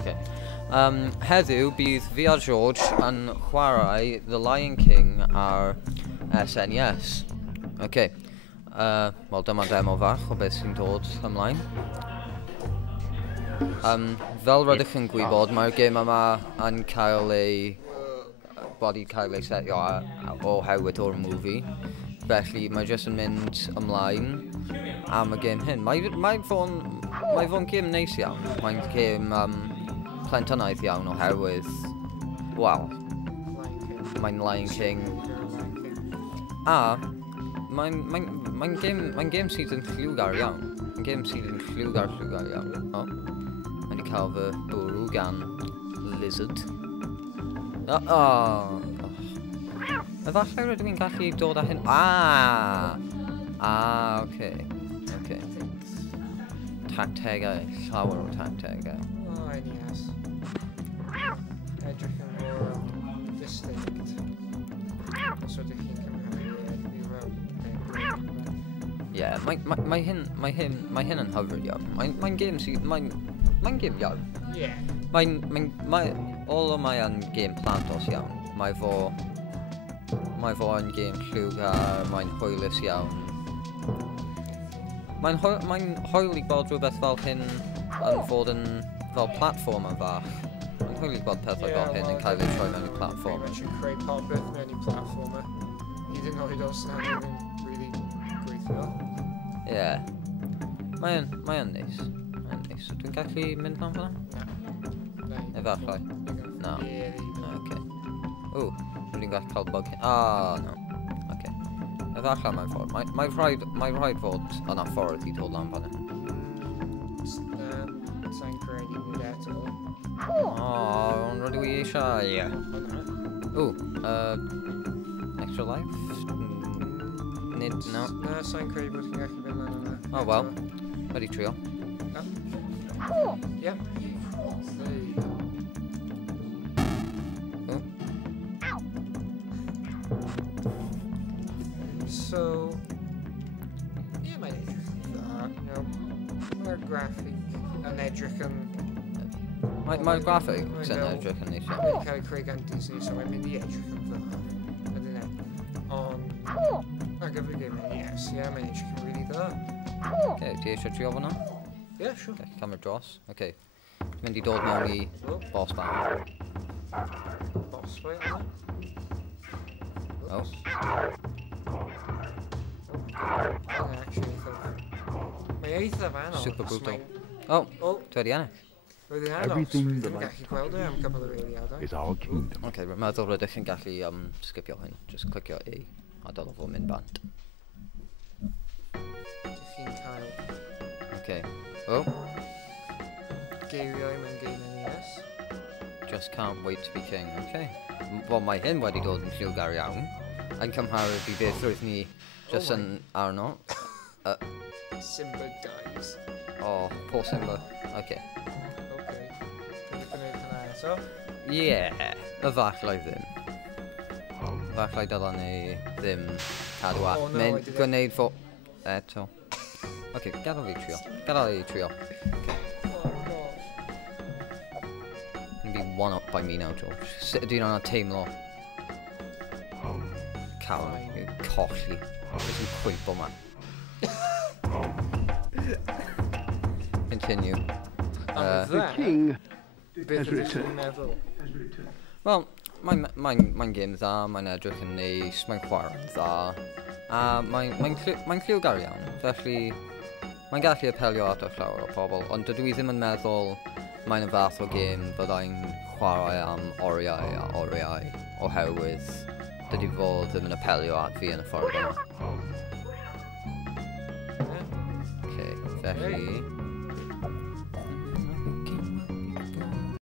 Okay. Heddiw bydd fi a George yn chwarae The Lion King ar SNES. Okay. Wel, dyma demo fach o beth sy'n dod ymlaen. Fel rydych chi'n gwybod, mae'r gêm yma yn cael ei setio oherwydd o'r movie. Felly mae jyst yn mynd ymlaen am y gêm hyn. Mae fo'n gêm neis iawn. Mae'n gêm plentynnaidd iawn oherwydd, wel, mae'n Lion King. A mae'n gêm sydd yn lliwgar iawn. Mae'n gêm sydd yn lliwgar iawn. O, mae wedi cael fy bwrw gan Lizard. Efallai rydw i'n gallu dod â hyn... oce. Tactegau, llawer o tactegau. Yes. Edrych yn fawr distinct. Os ydych chi'n cymharu i row. Mae hyn yn hyfryd iawn. Mae'n gêm sydd... Mae'n gêm iawn. Ie. Mae'n gêm plantos iawn. Mae fo yn gêm lliwgar, mae'n hwylus iawn. Mae'n hwyl i gweld rhywbeth fel hyn yn fod yn fel platform yn fach. Mae'n hwyl i gweld pethau fel hyn yn cael ei troi mewn i platform. Pretty much yn creu popeth mewn i platformer. Hyd yn oed os na ddim yn really gweithio. Ie. Mae'n neis. Dwi'n gallu mynd mewn fan'na? Na. Efallai. No. Okay. Ww, rwy'n gallu cael bug hyn. No. Okay. Efallai mae'n ffordd. Mae'n rhaid fod yna ffordd i dod lan fan'na. Sa'n creu nid eto. Ond rydw i eisiau. Extra life? Nid, no. Na, sa'n creu bod chi'n gallu fynd lan yna. Oh, wel. Wedi trio. Yep. There you go. So, yeah, mae'n edrych yn dda, mae'r graffig yn edrych yn... Mae'r graffig yn edrych yn neis iawn. Mae'n cael ei creu gan Disney, so mae'n mynd i edrych yn dda. Ydyn e. Ond, ar gyfer gêm yn yes, mae'n edrych yn really dda. Ti eisiau trio fan'na? Yeah, sure. Camera dros. Dwi'n mynd i dod mewn i boss fight. Boss fight, yna? Mae eithaf anodd. Super brutal. Dwi wedi ennill. Roedd yn anodd. Dwi'n gallu gweld am gyfer yr eiliadau. Is our kingdom. Rwy'n meddwl rydych chi'n gallu skipio hyn. Just clicio E a dylai fo mynd bant. Dych chi'n cael... geiriau mewn game NES. Just can't wait to be king. Wel, mae hyn wedi dod yn lliwgar iawn. Yn cymharu i beth roedd ni just yn arno. Simba dies. Poor Simba. Dwi'n gwneud hynna eto. Efallai ddim. Efallai dyla ni ddim cadw at. Gwneud fo... eto. Gadael fi trio. Gadael i trio. Gonna be one up by me now, George. Sut ydyn nhw'n teimlo? Cawn, colli. Jyst yn cwybo man. Continue. The king Beth ydych chi'n meddwl? Wel, mae'n gêm dda, mae'n edrych yn neis, mae'n chwarae'n dda. A mae'n lliwgar iawn, felly mae'n gallu apelio at y llawer o pobl, ond dydw i ddim yn meddwl mae'n y fath o gêm byddai'n chwarae am oriau a oriau oherwydd dydy fo ddim yn apelio at fi yn y ffordd yma. Felly...